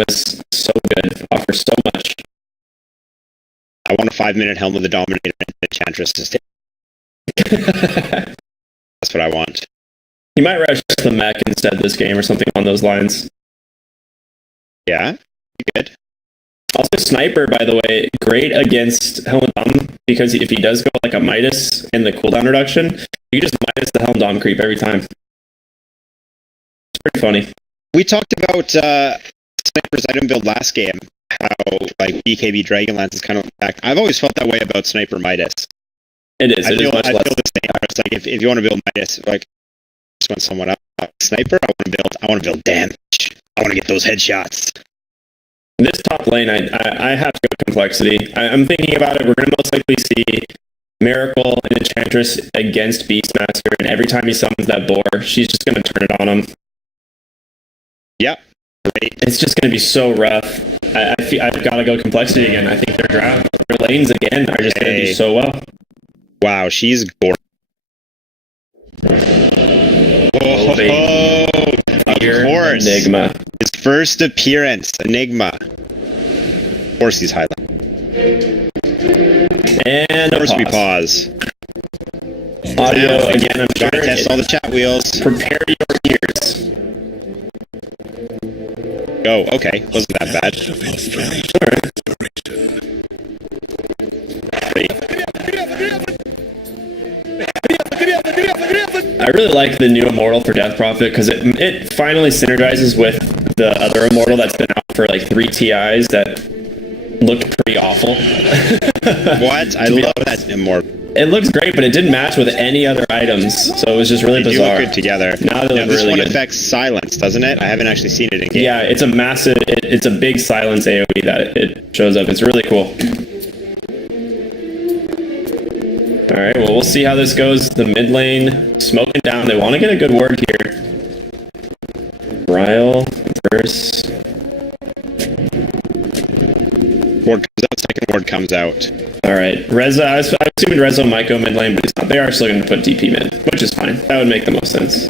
Enigma's so good, offers so much. I want a 5-minute Helm of the Dominator and Enchantress to stay. That's what I want. He might rush the mech instead this game or something on those lines. Yeah, good. Also, Sniper, by the way, great against Helm Dom, because if he does go like a Midas in the cooldown reduction, you just Midas the Helm Dom creep every time. It's pretty funny. We talked about Sniper's item build last game, how like BKB Dragonlance is kind of back. I've always felt that way about Sniper Midas. It is. I feel much less. the same. It's like if you want to build Midas, like just want someone up Sniper, I want to build damage. I want to get those headshots. This top lane, I have to go complexity. I'm thinking about it. We're going to most likely see Miracle and Enchantress against Beastmaster, and every time he summons that boar, she's just going to turn it on him. Yep. Great. It's just going to be so rough. I've got to go complexity again. I think their lanes again are just going to do so well. Wow, she's gorgeous. Oh, of course. Enigma. His first appearance, Enigma. Of course he's highlighted. And of course we pause. Audio again, I'm trying to test all the chat wheels. Prepare your ears. Oh, okay. Wasn't that bad. I really like the new Immortal for Death Prophet because it finally synergizes with the other Immortal that's been out for like 3 TIs that looked pretty awful. What? I love that Immortal. It looks great, but it didn't match with any other items, so it was just really bizarre. They do look good together. Now they look this really one good. affects silence, doesn't it? I haven't actually seen it in game. Yeah, it's a massive, it's a big silence AoE that it shows up. It's really cool. Alright, well, we'll see how this goes. The mid lane, smoking down. They want to get a good ward here. Ryle, verse. Ward comes out, second ward comes out. Alright, Reza, I assumed Reza might go mid lane, but he's not. They are still going to put DP mid, which is fine. That would make the most sense.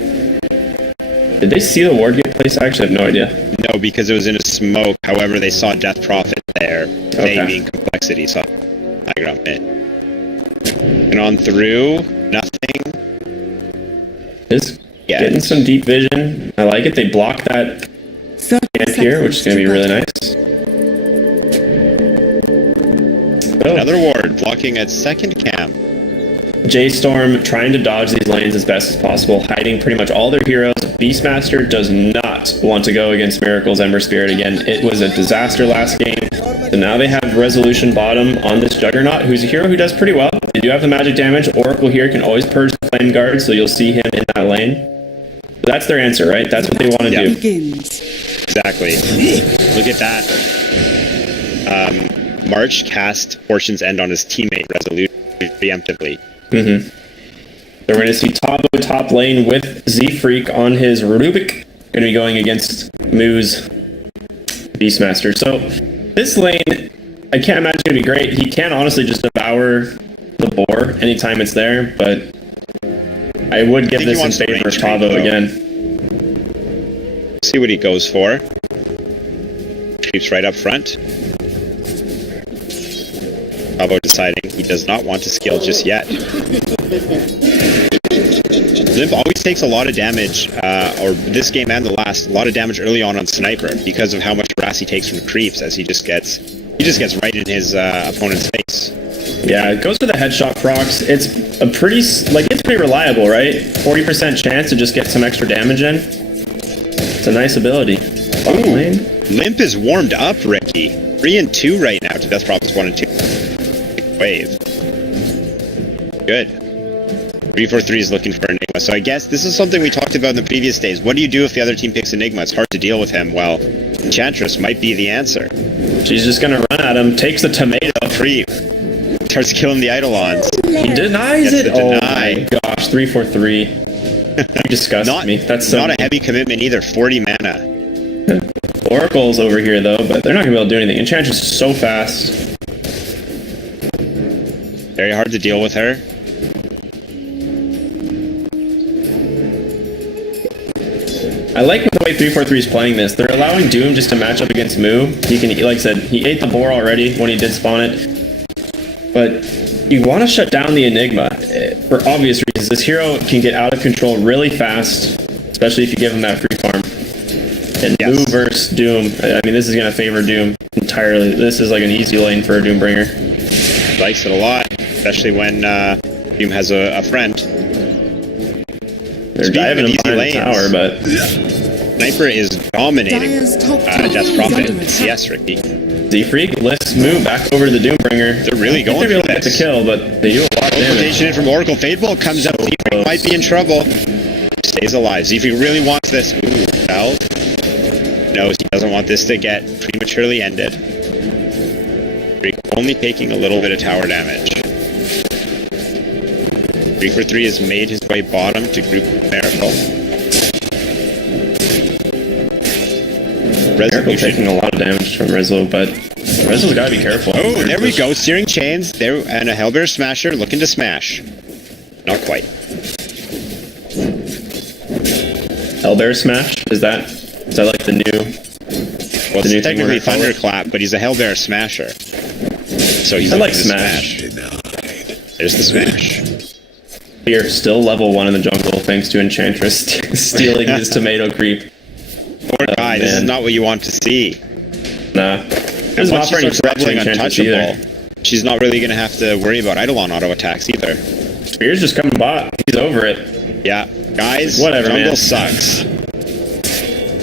Did they see the ward get placed? I actually have no idea. No, because it was in a smoke. However, they saw Death Prophet there. Okay. They being complexity, so I got it. And on through, nothing. Just getting some deep vision. I like it. They block that camp here, which is going to be really nice. Oh. Another ward blocking at second camp. J.Storm trying to dodge these lanes as best as possible, hiding pretty much all their heroes. Beastmaster does not want to go against Miracle's Ember Spirit again. It was a disaster last game. So now they have Resolution bottom on this Juggernaut, who's a hero who does pretty well. They do have the magic damage. Oracle here can always purge the Flame Guard, so you'll see him in that lane. So that's their answer, right? That's what they want to do. Exactly. Look at that. March cast Fortune's End on his teammate Resolution preemptively. So we're going to see Tabo top lane with Z-Freak on his Rubik. Going to be going against Moo's Beastmaster. So this lane, I can't imagine it's going to be great. He can honestly just devour the boar anytime it's there, but I would give this in favor of Tabo again. See what he goes for. Creeps right up front. Tabo deciding he does not want to skill just yet. Limp always takes a lot of damage, or this game and the last, a lot of damage early on Sniper because of how much harass he takes from creeps as he just gets right in his opponent's face. Yeah, it goes for the headshot procs. It's a pretty reliable, right? 40% chance to just get some extra damage in. It's a nice ability. Ooh, Limp is warmed up, Ricky. 3 and 2 right now to Death Prophet's 1 and 2. Wave. Good. 343 is looking for Enigma. So I guess this is something we talked about in the previous days. What do you do if the other team picks Enigma? It's hard to deal with him. Well, Enchantress might be the answer. She's just going to run at him, takes the tomato. Creep. Starts killing the Eidolons. He denies it. Oh my gosh, 343. You disgust me. That's not a heavy commitment either. 40 mana. Oracle's over here though, but they're not going to be able to do anything. Enchantress is so fast. Very hard to deal with her. I like the way 343 is playing this. They're allowing Doom just to match up against Moo. He can, like I said, he ate the boar already when he did spawn it. But you want to shut down the Enigma for obvious reasons. This hero can get out of control really fast, especially if you give him that free farm. And Moo versus Doom, I mean, this is going to favor Doom entirely. This is like an easy lane for a Doombringer. Likes it a lot, especially when Doom has a friend. They're diving him behind the tower, but Sniper is dominating Death Prophet in CS, Ricky. Z-Freak lifts Moo back over to the Doombringer. They're really going for this. Get the kill, but they do a lot of damage. Rotation in from Oracle. Fateful comes up. Z-Freak might be in trouble. Stays alive. Z-Freak really wants this. Ooh, fell. Knows he doesn't want this to get prematurely ended. Freak only taking a little bit of tower damage. 343 has made his way bottom to group Miracle. Miracle taking a lot of damage from Rizzo, but Rizzo's got to be careful. Oh, there we go. Searing Chains there, and a Hellbear Smasher looking to smash. Not quite. Hellbear Smash? Is that like the new? Well, it's technically Thunderclap, but he's a Hellbear Smasher. So he's like Smash. There's the Smash. Here, still level 1 in the jungle thanks to Enchantress stealing his tomato creep. Poor guy, this is not what you want to see. Nah. And once she starts leveling untouchable, she's not really going to have to worry about Eidolon auto attacks either. Spear's just coming bot. He's over it. Yeah. Guys, whatever, jungle man. sucks.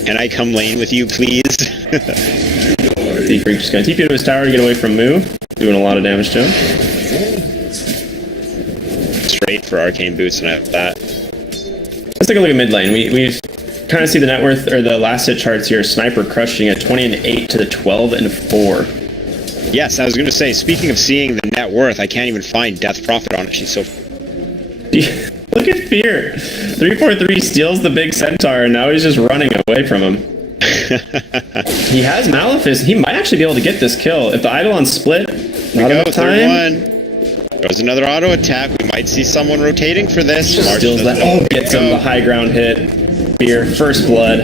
Can I come lane with you, please? Z-Freak just going to TP to his tower to get away from Moo. Doing a lot of damage to him. Straight for Arcane Boots and I have that. Let's take a look at mid lane. We kind of see the net worth, or the last hit charts here. Sniper crushing at 20-8 to the 12-4. Yes, I was going to say, speaking of seeing the net worth, I can't even find Death Prophet on it. She's so... Look at Fear. 343 steals the big centaur, and now he's just running away from him. He has Malefice. He might actually be able to get this kill. If the Eidolon split, not enough time. Goes another auto attack. We might see someone rotating for this. Steals that. Oh, gets him the high ground hit. Fear, first blood.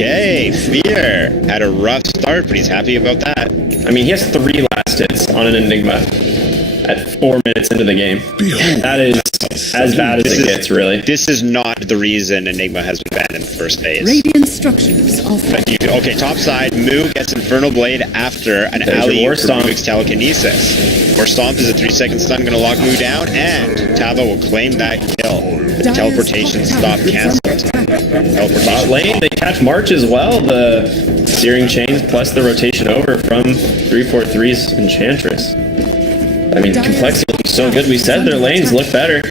Yay, Fear had a rough start, but he's happy about that. I mean, he has 3 last hits on an Enigma at 4 minutes into the game. That is as bad as it gets, really. This is not the reason Enigma has been banned in the first phase. Radiant structures offer. Okay, top side, Moo gets Infernal Blade after an alley for Moog's telekinesis. War Stomp is a 3-second stun, going to lock Moo down, and Tavo will claim that kill. The teleportation stop canceled. Bot lane, they catch March as well. The Searing Chains plus the rotation over from 343's Enchantress. I mean, complexity looks so good. We said their lanes look better.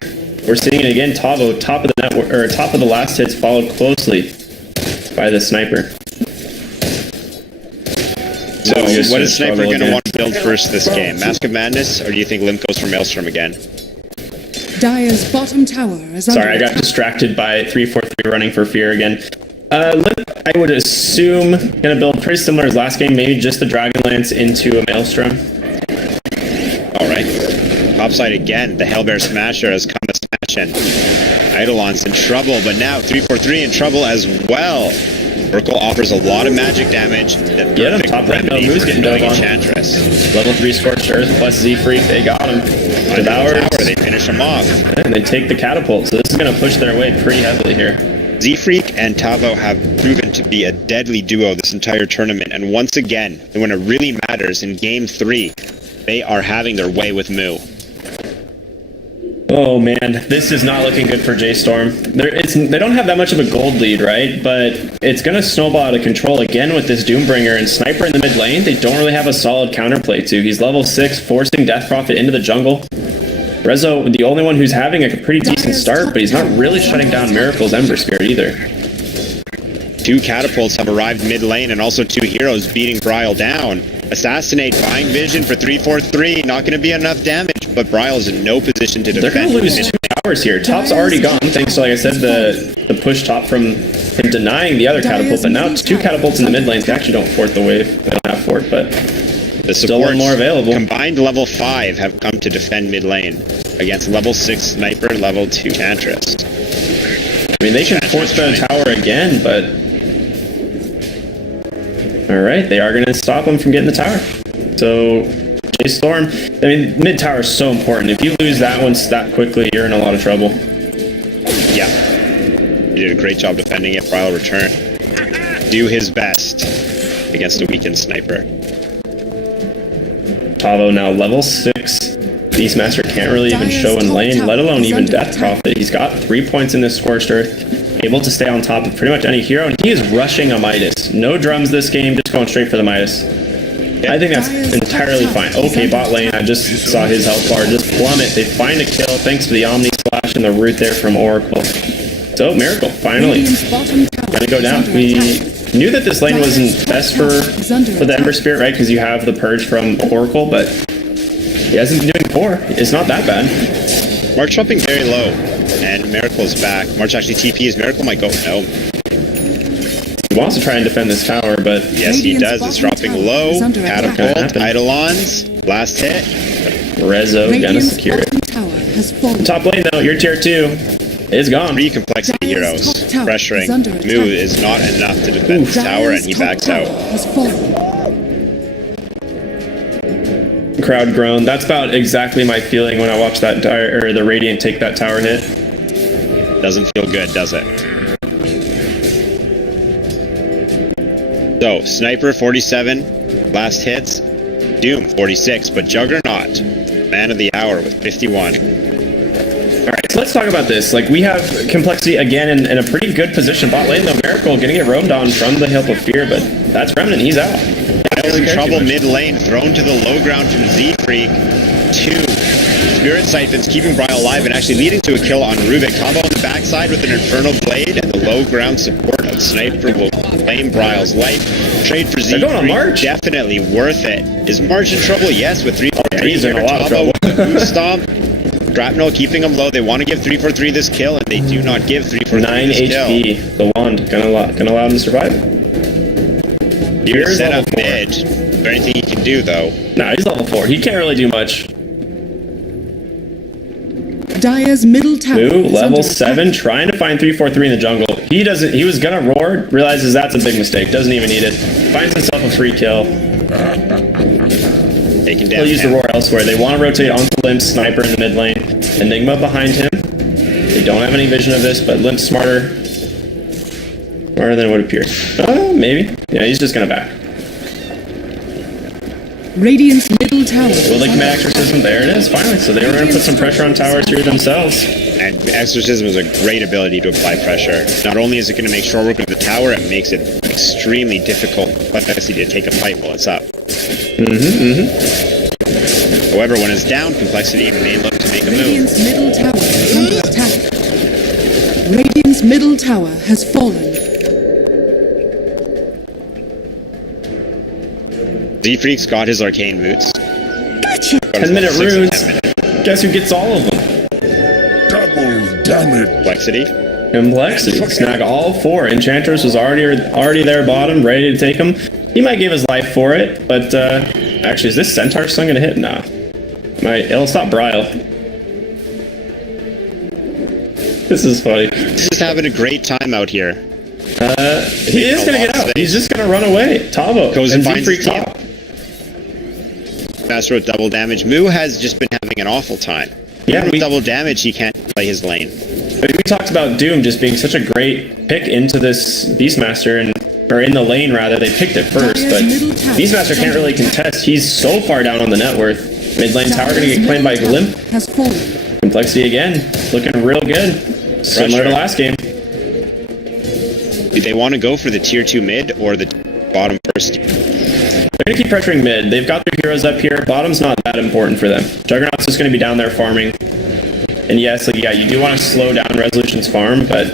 We're seeing it again. Tavo, top of the network, or top of the last hits, followed closely by the Sniper. So, what is Sniper going to want to build first this game? Mask of Madness, or do you think Limp goes for Maelstrom again? Dire's bottom tower is under Sorry, I got distracted by 343 running for Fear again. Limp, I would assume, going to build pretty similar as last game, maybe just the Dragonlance into a Maelstrom. Alright. Topside again, the Hellbear Smasher has come to smash in. Eidolon's in trouble, but now 343 in trouble as well. Urkel offers a lot of magic damage. Get him, top right, Moo's getting dove on. Enchantress. Level 3 Scorched Earth plus Z-Freak, they got him. Devoured. They finish him off. And they take the catapult, so this is going to push their way pretty heavily here. Z-Freak and Tavo have proven to be a deadly duo this entire tournament, and once again, when it really matters in Game 3, they are having their way with Moo. Oh man, this is not looking good for J.Storm. They don't have that much of a gold lead, right? But it's going to snowball out of control again with this Doombringer and Sniper in the mid lane. They don't really have a solid counterplay to. He's level 6, forcing Death Prophet into the jungle. Rezo, the only one who's having a pretty decent start, but he's not really shutting down Miracle's Ember Spirit either. 2 catapults have arrived mid lane, and also 2 heroes beating Bryle down. Assassinate, Fine Vision for 343, not going to be enough damage, but Bryle's in no position to defend. They're going to lose 2 towers here. Top's already gone, thanks to, like I said, the push top from him denying the other catapult, but now 2 catapults in the mid lanes. They actually don't fort the wave. They don't have fort, but the still one more available. Combined level 5 have come to defend mid lane against level 6 Sniper, level 2 Enchantress. I mean, they can force the tower again, but... Alright, they are going to stop him from getting the tower. So, J.Storm, I mean, mid tower is so important. If you lose that one that quickly, you're in a lot of trouble. Yeah. He did a great job defending it. Bryle return. Do his best against a weakened sniper. Tavo now level 6. Beastmaster can't really even show in lane, let alone even Death Prophet. He's got 3 points in this Scorched Earth, able to stay on top of pretty much any hero, and he is rushing a Midas. No drums this game, just going straight for the Midas. I think that's entirely fine. Okay, bot lane, I just saw his health bar just plummet. They find a kill thanks to the Omni Splash and the root there from Oracle. So, Miracle, finally. Gonna go down. We knew that this lane wasn't best for the Ember Spirit, right? Because you have the Purge from Oracle, but he hasn't been doing poor. It's not that bad. March jumping very low, and Miracle's back. March actually TPs. Miracle might go. No. He wants to try and defend this tower, but... Yes, he does. It's dropping low. Catapult. Eidolons. Last hit. Rezo gonna secure it. Top lane, though. You're tier 2. It's gone. 3 complexity heroes. Pressuring. Moo is not enough to defend this tower, and he backs out. Crowd groan. That's about exactly my feeling when I watch that the Radiant take that tower hit. Doesn't feel good, does it? So, Sniper 47, last hits. Doom 46, but Juggernaut, man of the hour with 51. Alright, so let's talk about this. Like, we have Complexity again in a pretty good position. Bot lane, though, Miracle gonna get roamed on from the Hill of Fear, but that's Remnant, he's out. Kyle's in trouble mid lane, thrown to the low ground from Z-Freak. 2 Spirit Siphons keeping Bryle alive and actually leading to a kill on Rubik. Combo on the backside with an Infernal Blade, and the low ground support of Sniper will claim Bryle's life. Trade for Z-Freak, going on March. Definitely worth it. Is March in trouble? Yes, with 3-4-3. He's in a lot of trouble. Stomp. Grapnel keeping him low. They want to give 3-4-3 this kill, and they do not give 3-4-3 this kill. 9 HP. The wand gonna allow him to survive. Here's set up mid. Is there anything he can do though? Nah, he's level 4. He can't really do much. Dire's middle tower. Moo, level 7, trying to find 3-4-3 in the jungle. He doesn't. He was gonna roar, realizes that's a big mistake. Doesn't even need it. Finds himself a free kill. He'll use the roar elsewhere. They want to rotate onto Limp's Sniper in the mid lane. Enigma behind him. They don't have any vision of this, but Limp's smarter than it would appear. Maybe. Yeah, he's just gonna back. Radiant's middle tower. Will they commit Exorcism? There it is, finally. So they were going to put some pressure on towers here themselves. And Exorcism is a great ability to apply pressure. Not only is it going to make short work of the tower, it makes it extremely difficult to take a fight while it's up. However, when it's down, Complexity may look to make a move. Radiant's middle tower is under attack. Radiant's middle tower has fallen. Z-Freak's got his arcane boots. Gotcha! 10-minute runes. Guess who gets all of them? Double damage. Complexity. Snag all 4. Enchantress was already there bottom, ready to take him. He might give his life for it, but actually, is this Centaur stun gonna hit? Nah. It'll stop Bryle. This is funny. This is having a great time out here. He is gonna get out. He's just gonna run away. Tavo goes and finds Z-Freak his team. top. Master with double damage. Moo has just been having an awful time. Yeah, with double damage, he can't play his lane. We talked about Doom just being such a great pick into this Beastmaster, or in the lane rather. They picked it first, but Beastmaster can't really contest. He's so far down on the net worth. Mid lane tower gonna get claimed by Limp. Complexity again, looking real good. Similar to last game. Do they want to go for the tier 2 mid or the bottom first? They're going to keep pressuring mid. They've got their heroes up here. Bottom's not that important for them. Juggernaut's just going to be down there farming. And yes, yeah, you do want to slow down Resolution's farm, but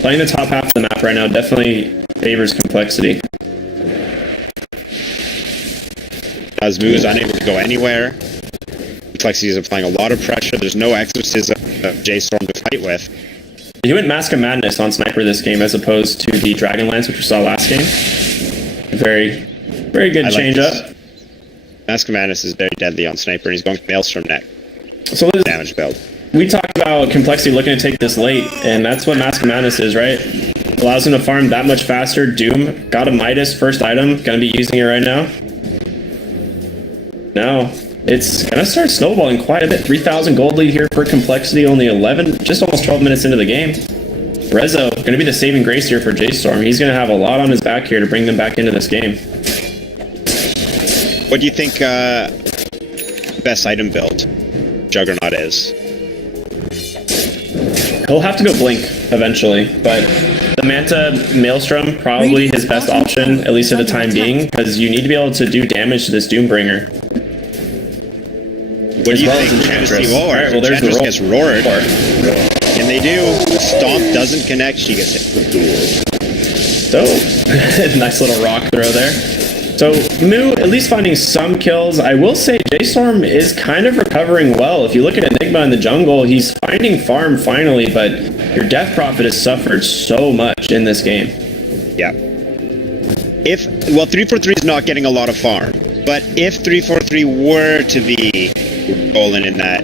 playing the top half of the map right now definitely favors Complexity. As Moo is unable to go anywhere, Complexity is applying a lot of pressure. There's no Exorcism of J.Storm to fight with. He went Mask of Madness on Sniper this game as opposed to the Dragonlance, which we saw last game. Very good change up. Mask of Madness is very deadly on Sniper, and he's going Maelstrom neck. So damage build. we talked about Complexity looking to take this late, and that's what Mask of Madness is, right? Allows him to farm that much faster. Doom got a Midas first item, gonna be using it right now. No, it's gonna start snowballing quite a bit. 3,000 gold lead here for Complexity, only 11, just almost 12 minutes into the game. Rezo gonna be the saving grace here for J.Storm. He's gonna have a lot on his back here to bring them back into this game. What do you think best item build Juggernaut is? He'll have to go Blink eventually, but the Manta Maelstrom probably his best option, at least at the time being, because you need to be able to do damage to this Doombringer. What do you think? Enchantress. Alright, well, there's the roll. Gets roared. And they do. Stomp doesn't connect. She gets hit. So, nice little rock throw there. So, Moo at least finding some kills. I will say J.Storm is kind of recovering well. If you look at Enigma in the jungle, he's finding farm finally, but your Death Prophet has suffered so much in this game. Yeah. Well, 343 is not getting a lot of farm, but if 343 were to be rolling in that,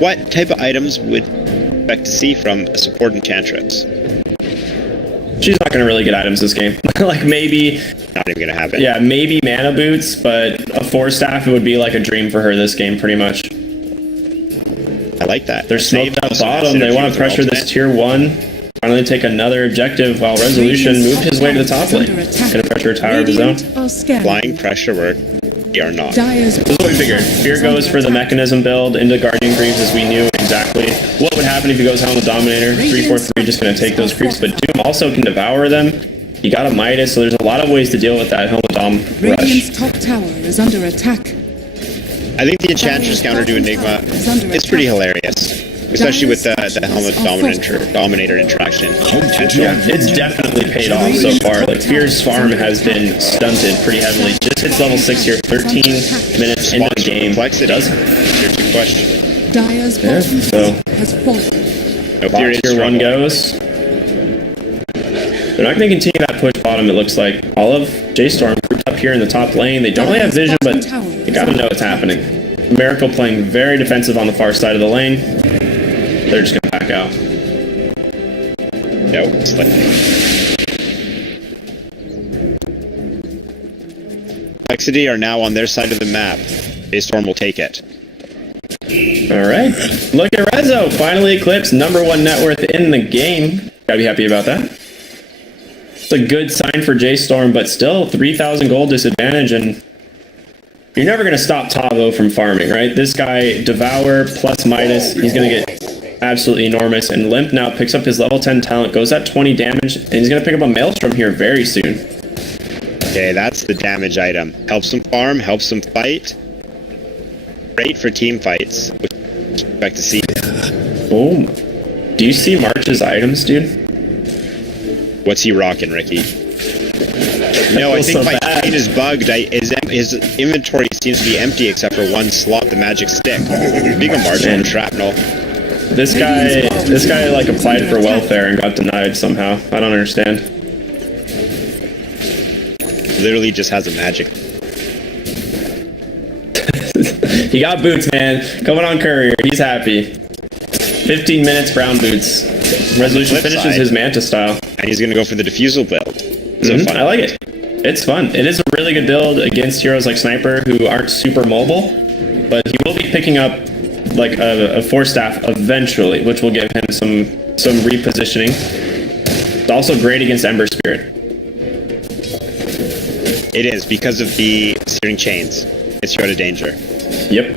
what type of items would you expect to see from a support Enchantress? She's not going to really get items this game. Like maybe... Not even going to happen. Yeah, maybe mana boots, but a 4-staff would be like a dream for her this game, pretty much. I like that. They're smoked up bottom. They want to pressure this tier 1. Finally take another objective while Resolution moved his way to the top lane. Gonna pressure a tower of his own. Flying pressure work. We are not. This is what we figured. Fear goes for the mechanism build into Guardian Greaves, as we knew exactly what would happen if he goes Helm Dominator. 343 just gonna take those creeps, but Doom also can devour them. He got a Midas, so there's a lot of ways to deal with that Helm Dom rush. Radiant's top tower is under attack. I think the Enchantress counter to Enigma is pretty hilarious. Especially with the Helmet Dominator interaction. Yeah, it's definitely paid off so far. Like, Fear's farm has been stunted pretty heavily. Just hits level 6 here, 13 minutes into the game. Does Here's your question. Dire's bottom tower has fallen. No Fear tier 1 goes. They're not going to continue that push bottom, it looks like. All of J.Storm grouped up here in the top lane. They don't really have vision, but you gotta know what's happening. Miracle playing very defensive on the far side of the lane. They're just gonna back out. No, it's like... Complexity are now on their side of the map. J.Storm will take it. Alright. Look at Rezo! Finally eclipsed #1 net worth in the game. Gotta be happy about that. It's a good sign for J.Storm, but still 3,000 gold disadvantage, and you're never gonna stop Tavo from farming, right? This guy, Devour plus Midas, he's gonna get absolutely enormous, and Limp now picks up his level 10 talent, goes at 20 damage, and he's going to pick up a Maelstrom here very soon. Okay, that's the damage item. Helps him farm, helps him fight. Great for team fights, which I expect to see. Oh, do you see March's items, dude? What's he rocking, Ricky? No, I think so my screen is bugged. His inventory seems to be empty except for one slot, the magic stick. Big March on Shrapnel. This guy like applied for welfare and got denied somehow. I don't understand. Literally just has a magic. He got boots, man. Coming on courier. He's happy. 15 minutes brown boots. Resolution finishes his Manta style. And he's going to go for the Diffusal build. So fun. I like it. It's fun. It is a really good build against heroes like Sniper who aren't super mobile, but he will be picking up like a 4-staff eventually, which will give him some repositioning. It's also great against Ember Spirit. It is, because of the Searing Chains. It's you out of danger. Yep.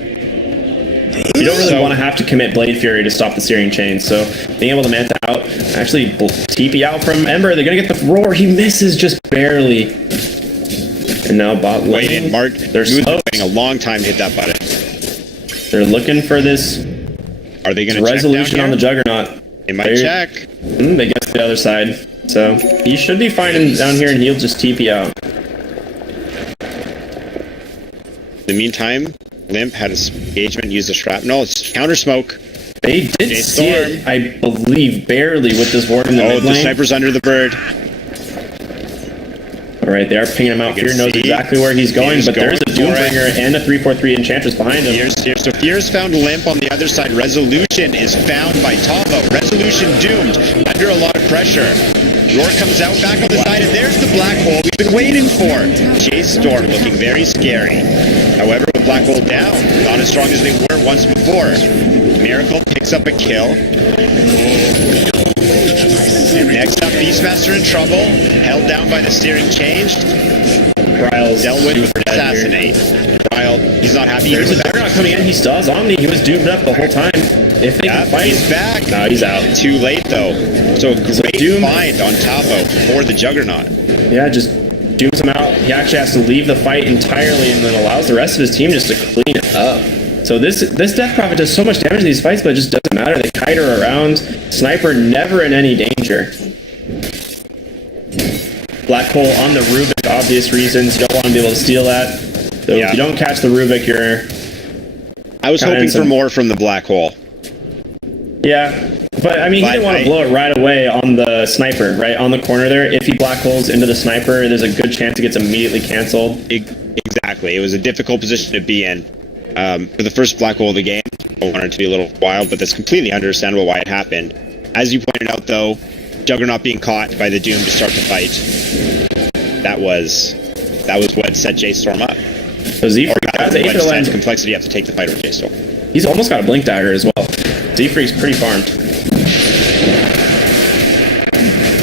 You don't really want to have to commit Blade Fury to stop the Searing Chains, so being able to Manta out, actually TP out from Ember, they're going to get the Roar. He misses just barely. And now bot lane. Waiting, Mark. They're waiting a long time to hit that button. They're looking for this Are they going to resolution on the Juggernaut. They might check. They get to the other side. So he should be fine down here, and he'll just TP out. In the meantime, Limp had his engagement, used the Shrapnel. It's counter smoke. They did see it, I believe, barely with this ward in the mid lane. The Sniper's under the bird. All right, they are pinging him out. Fear knows exactly where he's going, but there's a Doombringer and a 3/4/3 Enchantress behind him. So Fear's found Limp on the other side. Resolution is found by Tavo. Resolution doomed, under a lot of pressure. Roar comes out back on the side, and there's the black hole we've been waiting for. J.Storm looking very scary. However, with black hole down, not as strong as they were once before. Miracle picks up a kill. Next up, Beastmaster in trouble. Held down by the steering changed. Ryle's Dealt with assassinate. Ryle, he's not happy. There's a Juggernaut coming in. He still has Omni. He was doomed up the whole time. If they can fight, he's back. No, he's out. Too late though. So a great find on Tavo for the Juggernaut. Yeah, just dooms him out. He actually has to leave the fight entirely and then allows the rest of his team just to clean it up. So this Death Prophet does so much damage in these fights, but it just doesn't matter. They kite her around. Sniper never in any danger. Black hole on the Rubik, obvious reasons. You don't want to be able to steal that. So if you don't catch the Rubik, you're... I was hoping for more from the black hole. Yeah, but I mean, he didn't want to blow it right away on the sniper, right? On the corner there. If he black holes into the sniper, there's a good chance it gets immediately canceled. Exactly. It was a difficult position to be in. For the first black hole of the game, I wanted it to be a little wild, but that's completely understandable why it happened. As you pointed out, though, Juggernaut being caught by the Doom to start the fight. That was what set J.Storm up. So Z-Freak has Aether Lens. Complexity have to take the fight over J.Storm. He's almost got a Blink Dagger as well. Z-Freak's pretty farmed.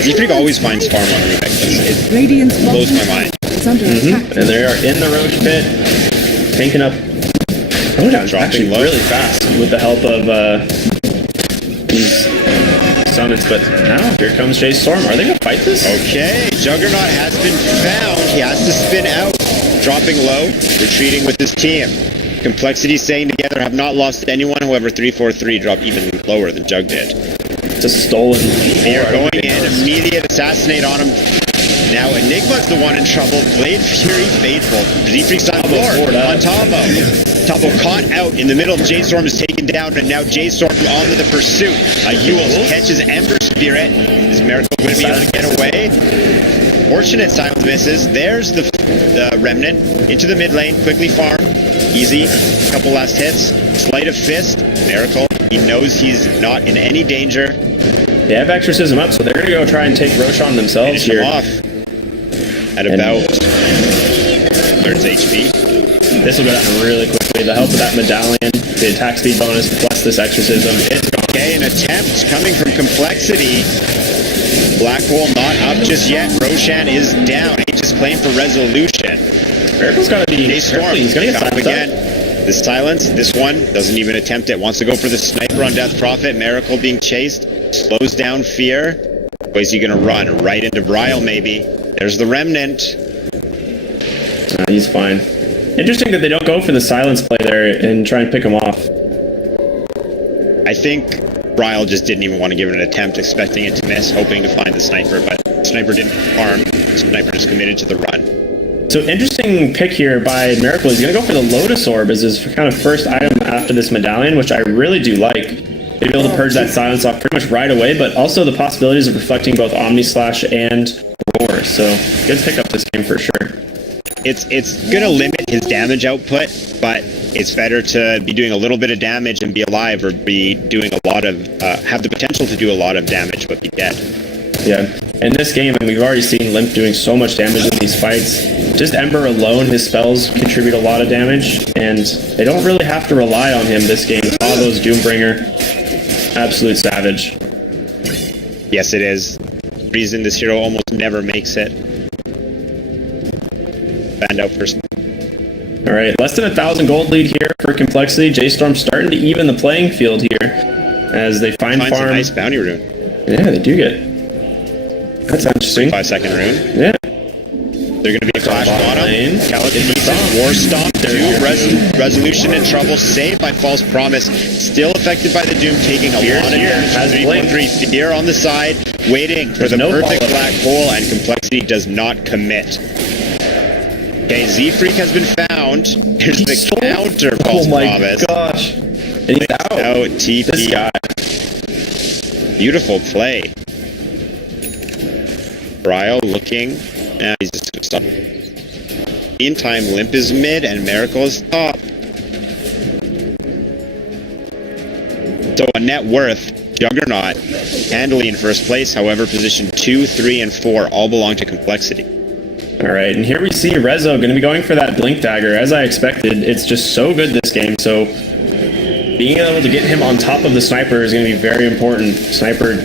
Z-Freak always finds farm on Rubik. It blows my mind. And they are in the Roach Pit, tanking up. Dropping actually low. Really fast with the help of these summons, but now here comes J.Storm. Are they going to fight this? Okay, Juggernaut has been found. He has to spin out. Dropping low, retreating with his team. Complexity staying together, have not lost anyone. However, 3/4/3 dropped even lower than Jug did. It's a stolen. They are going in, immediate assassinate on him. Now Enigma's the one in trouble. Blade Fury Faithful. Z-Freak's on board on Tavo. Tavo caught out in the middle of J.Storm is taken down, and now J.Storm onto the pursuit. Yules catches Ember Spirit. Is Miracle going to be able to get away? Fortunate silence misses. There's the Remnant into the mid lane. Quickly farm. Easy. Couple last hits. Sleight of Fist. Miracle. He knows he's not in any danger. They have Exorcism up, so they're going to go try and take Roshan themselves here. Off at about 3rd HP. This will go down really quickly. The help of that medallion, the attack speed bonus, plus this Exorcism, it's gone. Okay, an attempt coming from Complexity. Black hole not up just yet. Roshan is down. H's claim for resolution. Miracle's got to be J.Storm. He's going to get silenced again. The silence, this one doesn't even attempt it. Wants to go for the sniper on Death Prophet. Miracle being chased. Slows down Fear. Where's he going to run? Right into Ryle, maybe. There's the Remnant. He's fine. Interesting that they don't go for the silence play there and try and pick him off. I think Ryle just didn't even want to give it an attempt, expecting it to miss, hoping to find the sniper, but the sniper didn't harm. The sniper just committed to the run. So interesting pick here by Miracle. He's going to go for the Lotus Orb as his kind of first item after this medallion, which I really do like. They'd be able to purge that silence off pretty much right away, but also the possibilities of reflecting both Omni Slash and Roar. So good pick up this game for sure. It's going to limit his damage output, but it's better to be doing a little bit of damage and be alive, or be doing a lot of have the potential to do a lot of damage but be dead. Yeah, in this game, and we've already seen Limp doing so much damage in these fights. Just Ember alone, his spells contribute a lot of damage, and they don't really have to rely on him this game. Tavo's Doombringer, absolute savage. Yes, it is. Reason this hero almost never makes it. Banned out first. All right, less than 1,000 gold lead here for Complexity. J.Storm starting to even the playing field here as they find farm. Some nice bounty rune. Yeah, they do get. That's interesting. 5-second rune. Yeah. They're going to be a clash bottom. Telekinesis, War Stomp, 2, Resolution in trouble, saved by False Promise. Still affected by the Doom, taking a lot of damage. 3 Fear on the side, waiting for the perfect black hole, and Complexity does not commit. Okay, Z-Freak has been found. Here's the counter False Promise. Oh my gosh. And he's out. TP. This guy. Beautiful play. Ryle looking Yeah, he's just gonna stop. Meantime, Limp is mid and Miracle is top. So a net worth, Juggernaut, handily in first place. However, position 2, 3, and 4 all belong to Complexity. All right, and here we see Rezo going to be going for that Blink Dagger. As I expected, it's just so good this game, so being able to get him on top of the Sniper is going to be very important. Sniper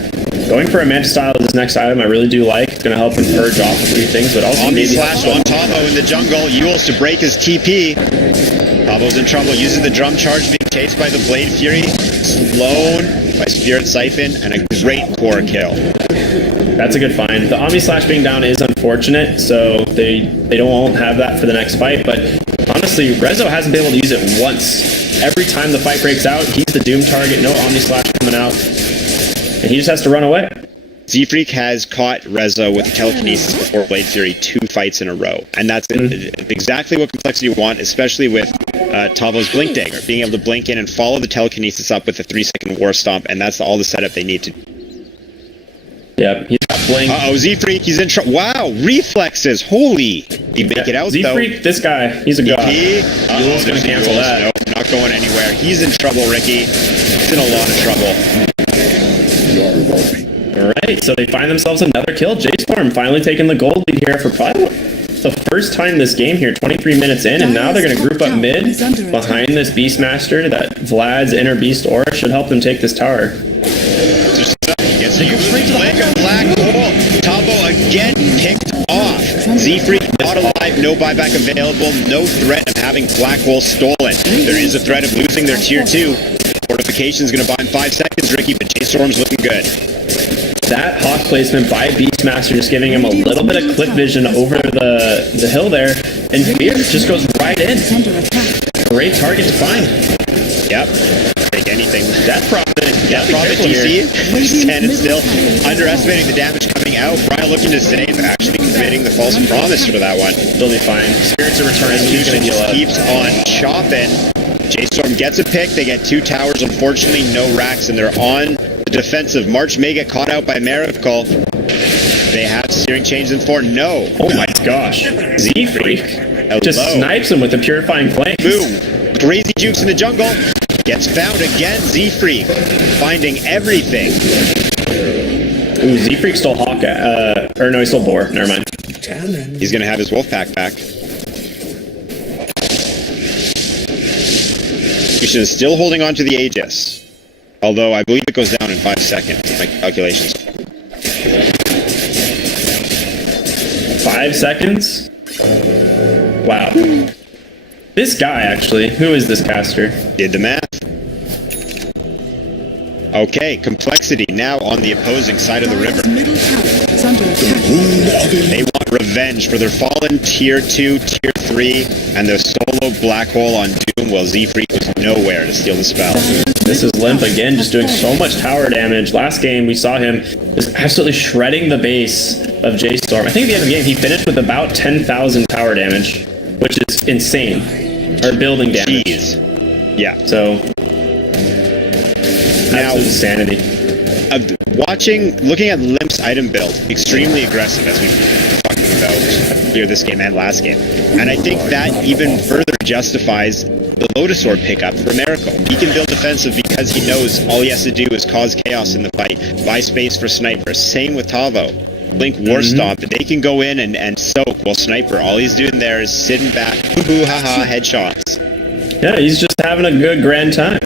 going for a Manta Style as his next item, I really do like. It's going to help him purge off a few things, but also Omni maybe Slash on Tavo in the jungle. Yules to break his TP. Tavo's in trouble, uses the drum charge, being chased by the Blade Fury. Slown by Spirit Siphon, and a great core kill. That's a good find. The Omni Slash being down is unfortunate, so they won't have that for the next fight, but honestly, Rezo hasn't been able to use it once. Every time the fight breaks out, he's the Doom target, no Omni Slash coming out, and he just has to run away. Z-Freak has caught Rezo with telekinesis before Blade Fury 2 fights in a row, and that's exactly what Complexity want, especially with Tavo's Blink Dagger, being able to blink in and follow the telekinesis up with a 3-second War Stomp, and that's all the setup they need to do. Yep, he's got Blink. Uh-oh, Z-Freak, he's in trouble. Wow, reflexes, holy! He make it out, though. Z-Freak, this guy, he's a god. Yules gonna cancel that. Nope, not going anywhere. He's in trouble, Ricky. He's in a lot of trouble. Alright, so they find themselves another kill. J.Storm finally taking the gold lead here for probably the first time this game here, 23 minutes in, and now they're going to group up mid behind this Beastmaster. That Vlad's inner Beast aura should help them take this tower. Gets a black hole. Tavo again picked off. Z-Freak not alive, no buyback available, no threat of having Black Hole stolen. There is a threat of losing their tier 2. Fortification's going to buy in 5 seconds, Ricky, but J-Storm's looking good. That hawk placement by Beastmaster just giving him a little bit of clip vision over the hill there, and Fear just goes right in. Great target to find. Yep. Take anything. Death Prophet. Death Prophet DC. Standing still. Underestimating the damage coming out. Brian looking to save, actually committing the false promise for that one. They'll be fine. Spirits are returning. He's going to heal up. Keeps on chopping. J-Storm gets a pick. They get 2 towers. Unfortunately, no racks, and they're on the defensive. March may get caught out by Miracle. They have steering chains in 4. No. Oh my gosh. Z-Freak just snipes him with the Purifying Flame. Boom. Crazy Jukes in the jungle. Gets found again. Z-Freak finding everything. Ooh, Z-Freak stole Hawk. Or no, he stole Boar. Never mind. He's going to have his wolf pack back. Mission is still holding on to the Aegis. Although I believe it goes down in 5 seconds. My calculations. 5 seconds? Wow. This guy, actually. Who is this caster? Did the math. Okay, Complexity now on the opposing side of the river. They want revenge for their fallen Tier 2, Tier 3, and their solo Black Hole on Doom, while Z-Freak was nowhere to steal the spell. This is Limp again, just doing so much tower damage. Last game, we saw him just absolutely shredding the base of J.Storm. I think at the end of the game, he finished with about 10,000 tower damage, which is insane. Or building damage. Jeez. Yeah. So, now, insanity. Looking at Limp's item build, extremely aggressive, as we were talking about here this game and last game. And I think that even further justifies the Lotus Orb pickup for Miracle. He can build defensive because he knows all he has to do is cause chaos in the fight, buy space for Sniper. Same with Tavo. Blink War Stomp, they can go in and soak, while Sniper, all he's doing there is sitting back, hoo-hoo, ha-ha, headshots. Yeah, he's just having a good grand time.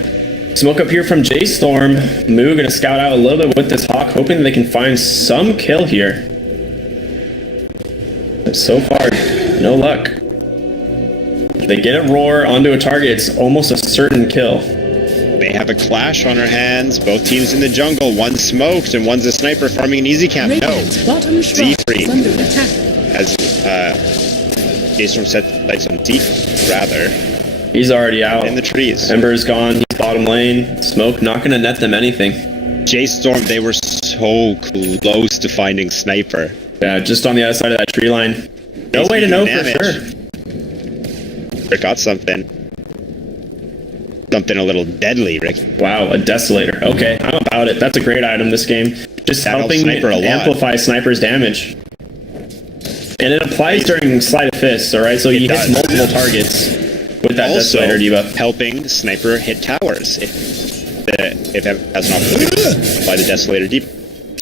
Smoke up here from J.Storm. Moo gonna scout out a little bit with this Hawk, hoping they can find some kill here. But so far, no luck. If they get a roar onto a target, it's almost a certain kill. They have a clash on our hands. Both teams in the jungle. One's smoked and one's a sniper farming an easy camp. No. Z-Freak. As J-Storm set lights on deep, rather. He's already out. In the trees. Ember's gone. He's bottom lane. Smoke not going to net them anything. J-Storm, they were so close to finding Sniper. Yeah, just on the other side of that tree line. No way to know for sure. They got something. Something a little deadly, Rick. Wow, a Desolator. Okay, I'm about it. That's a great item this game. Just helping amplify Sniper's damage. And it applies during Sleight of Fist, alright? So he hits does. multiple targets with that Also, Desolator debuff. helping Sniper hit towers. If it has an opportunity by the Desolator debuff.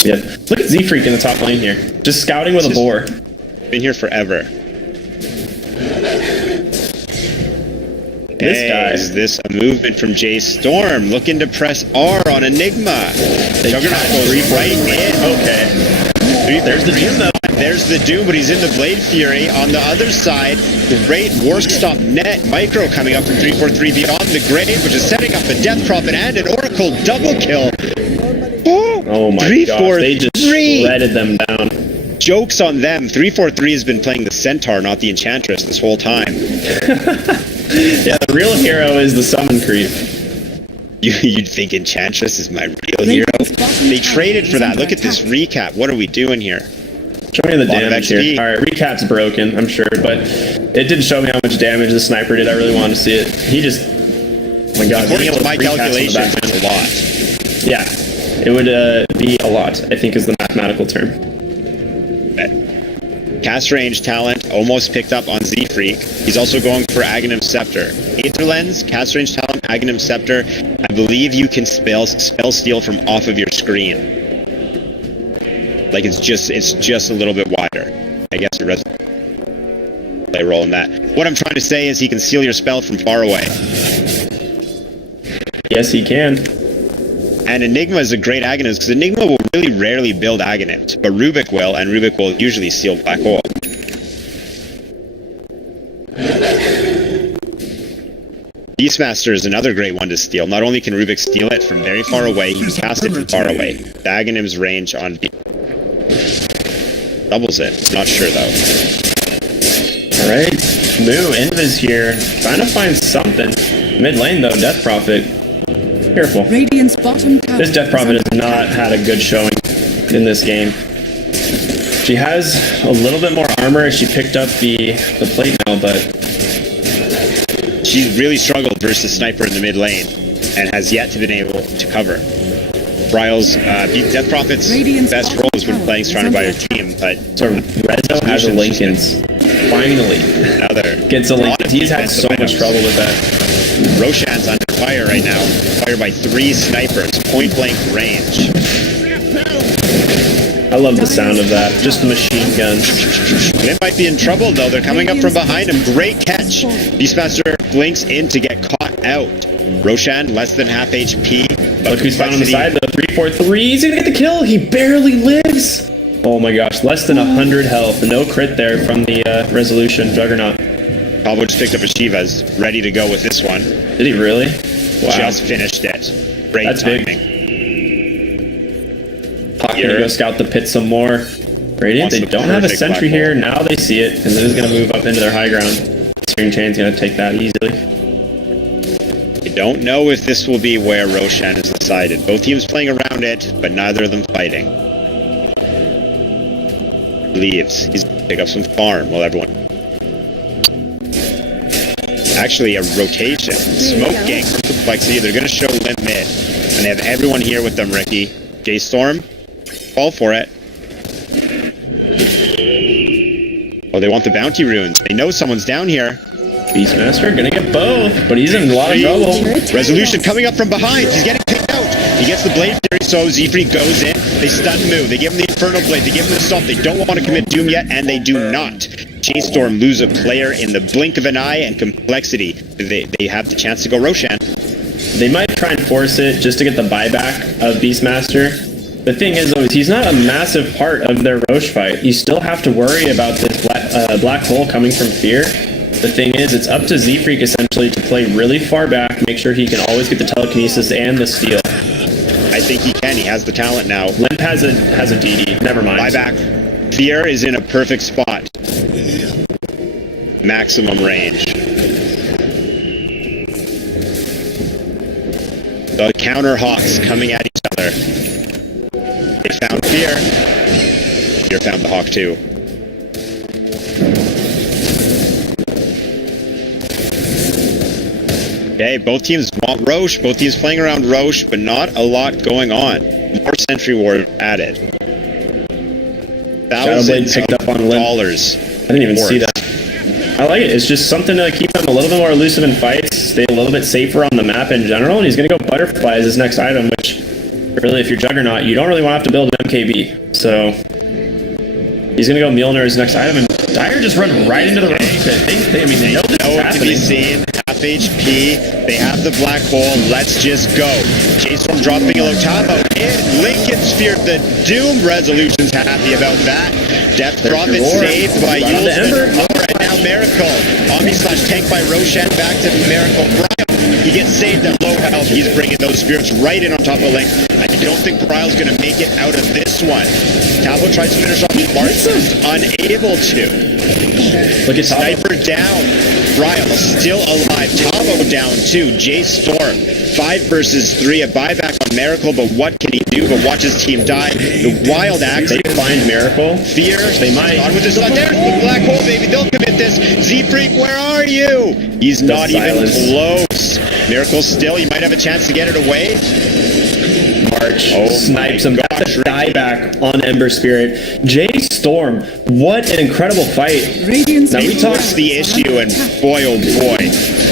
Yep. Look at Z-Freak in the top lane here. Just scouting with a boar. Been here forever. This guy. Is this a movement from J.Storm? Looking to press R on Enigma. Juggernaut goes right in. Okay. There's the Doom, though. There's the Doom, but he's in the Blade Fury. On the other side, great Warsk Stop net Micro coming up from 343 beyond the grave, which is setting up a Death Prophet and an Oracle double kill. Oh my god, they just shredded them down. Joke's on them. 343 has been playing the Centaur, not the Enchantress, this whole time. Yeah, the real hero is the summon creep. You'd think Enchantress is my real hero. They traded for that. Look at this recap. What are we doing here? Show me the damage here. Alright, recap's broken, I'm sure, but it didn't show me how much damage the sniper did. I really wanted to see it. He just... Oh my god. According to my calculations, it's a lot. Yeah, it would be a lot, I think is the mathematical term. Cast range talent almost picked up on Z-Freak. He's also going for Aghanim Scepter. Aether Lens, cast range talent, Aghanim Scepter. I believe you can spell steal from off of your screen. Like it's just a little bit wider. I guess it play a role in that. What I'm trying to say is he can steal your spell from far away. Yes, he can. And Enigma is a great Aghanim because Enigma will really rarely build Aghanim, but Rubik will, and Rubik will usually steal Black Hole. Beastmaster is another great one to steal. Not only can Rubik steal it from very far away, he can cast it from far away. The Aghanim's range on doubles it. Not sure though. Alright, Moo, Invis here, trying to find something. Mid lane though, Death Prophet. Careful. Radiant's bottom tower. This Death Prophet has not had a good showing in this game. She has a little bit more armor as she picked up the plate mail, but she's really struggled versus Sniper in the mid lane and has yet to been able to cover. Bryle's Death Prophet's best role has been playing surrounded by her team, but so Rezo has a Lincoln's. Finally. Another gets a Lincoln's. He's had so much trouble with that. Roshan's under fire right now. Fired by 3 snipers. Point blank range. I love the sound of that. Just the machine gun. They might be in trouble though. They're coming up from behind him. Great catch. Beastmaster blinks in to get caught out. Roshan less than half HP. Look who's found on the side though. 343. He's gonna get the kill. He barely lives. Oh my gosh. Less than 100 health. No crit there from the resolution Juggernaut. Pablo just picked up a Shiva's, ready to go with this one. Did he really? Wow. Just finished it. Great That's timing. Big. Hawk gonna go scout the pit some more. Radiant, they don't have a sentry here. Now they see it, because it is going to move up into their high ground. Searing Chain's going to take that easily. I don't know if this will be where Roshan is decided. Both teams playing around it, but neither of them fighting. Leaves. He's going to pick up some farm while everyone... Actually, a rotation. Smoke gang from Complexity. They're going to show limp mid. And they have everyone here with them, Ricky. J.Storm, fall for it. Oh, they want the bounty runes. They know someone's down here. Beastmaster gonna get both, but he's in a lot of trouble. Resolution coming up from behind. He's getting picked out. He gets the Blade Fury, so Z-Free goes in. They stun Moo. They give him the Infernal Blade. They give him the Assault. They don't want to commit Doom yet, and they do not. J.Storm lose a player in the blink of an eye, and Complexity, they have the chance to go Roshan. They might try and force it just to get the buyback of Beastmaster. The thing is, though, is he's not a massive part of their Roche fight. You still have to worry about this black hole coming from Fear. The thing is, it's up to Z-Freak, essentially, to play really far back, make sure he can always get the telekinesis and the steal. I think he can. He has the talent now. Limp has a DD. Never mind. Buyback. Fear is in a perfect spot. Maximum range. The counter Hawks coming at each other. They found Fear. Fear found the Hawk too. Okay, both teams want Roche. Both teams playing around Roche, but not a lot going on. More Sentry Ward added. Thousands picked up on Limp. dollars didn't even see that. I like it. It's just something to keep him a little bit more elusive in fights, stay a little bit safer on the map in general, and he's going to go Butterfly as his next item, which really, if you're Juggernaut, you don't really want to have to build an MKB. So he's going to go Mjolnir as next item, and Dire just run right into the road pit. They know this is Nowhere to be happening. seen. Half HP. They have the black hole. Let's just go. J.Storm dropping a Lotamo in. Lincoln Sphere. The Doom Resolution's happy about that. Death Prophet saved by Yulesman. And now Miracle. Omni slash tank by Roshan. Back to Miracle. Brian. He gets saved at low health. He's bringing those spirits right in on top of Link. I don't think Bryle's going to make it out of this one. Tavo tries to finish off Martin's unable to. Look at Sniper down. Bryle still alive. Tavo down too. J.Storm. 5 versus 3. A buyback on Miracle, but what can he do? But watch his team die. The wild axe. They find Miracle. Fear. They might. On with this. There's the black hole, baby. They'll commit this. Z-Freak, where are you? He's not even close. Miracle still. He might have a chance to get it away. March Oh snipes my him. gosh, That's a dieback on Ember Spirit. J.Storm, what an incredible fight. Radiant's Now we middle talked That's tower the is issue, under and attack. boy, oh boy.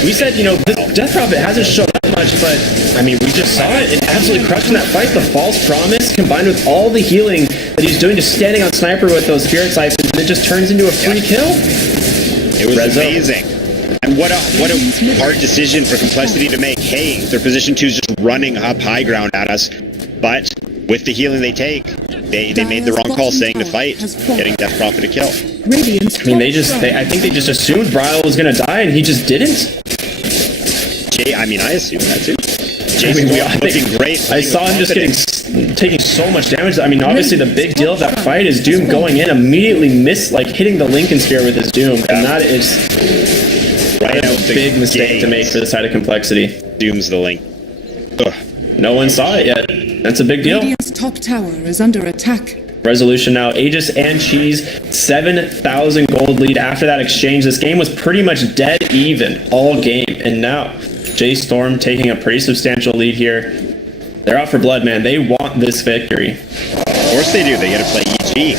We said, this Death Prophet hasn't shown up much, but I mean, we just saw it. It absolutely crushed in that fight. The false promise combined with all the healing that he's doing, just standing on Sniper with those Spirit Siphons, and it just turns into a free kill. It was Rezo. amazing. And what a hard decision for Complexity to make. Hey, their position 2 is just running up high ground at us. But with the healing they take, they made the wrong call saying to fight, getting Death Prophet a kill. Radiant's I mean, top tower I think they just assumed Bryle was going to die, and he just didn't. I assume that too. I mean, J.Storm looking great. I saw him just taking so much damage. I mean, obviously the big deal of that fight is Doom going in, immediately hitting the Lincoln Sphere with his Doom, and that is right out a the big mistake gate. to make for the side of Complexity. Doom's the link. Ugh. No one saw it yet. That's a big deal. Radiant's top tower is under attack. Resolution now. Aegis and Cheese, 7,000 gold lead after that exchange. This game was pretty much dead even all game, and now J.Storm taking a pretty substantial lead here. They're out for blood, man. They want this victory. Of course they do. They got to play EG.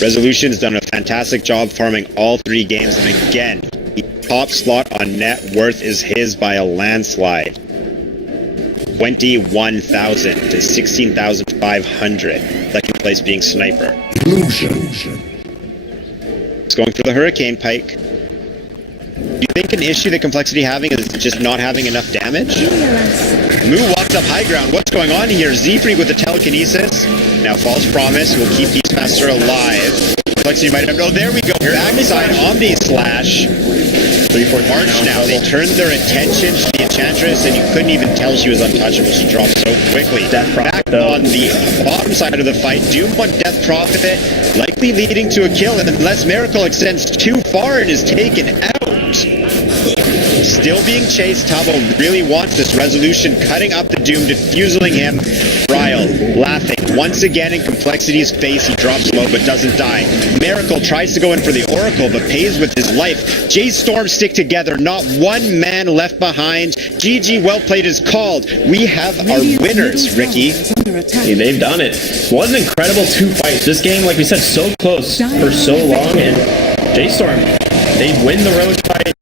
Resolution's done a fantastic job farming all 3 games, and again, the top slot on net worth is his by a landslide. 21,000 to 16,500. Second place being Sniper. Illusion. It's going for the Hurricane Pike. Do you think an issue that Complexity having is just not having enough damage? Moo walks up high ground. What's going on here? Z-Freak with the telekinesis. Now False Promise will keep Beastmaster alive. Complexity might have... Oh, there we go. Backside Omni Slash. March now. They turned their attention to the Enchantress, and you couldn't even tell she was untouchable. She dropped so quickly. Back on the bottom side of the fight, Doom on Death Prophet, likely leading to a kill, and unless Miracle extends too far and is taken out. Still being chased. Tavo really wants this. Resolution cutting up the Doom, diffusing him. Bryle laughing once again in Complexity's face. He drops low but doesn't die. Miracle tries to go in for the Oracle but pays with his life. J.Storm stick together. Not one man left behind. GG well played is called. We have our winners, Ricky. Hey, they've done it. What an incredible 2 fights. This game, like we said, so close for so long, and J.Storm, they win the road fight.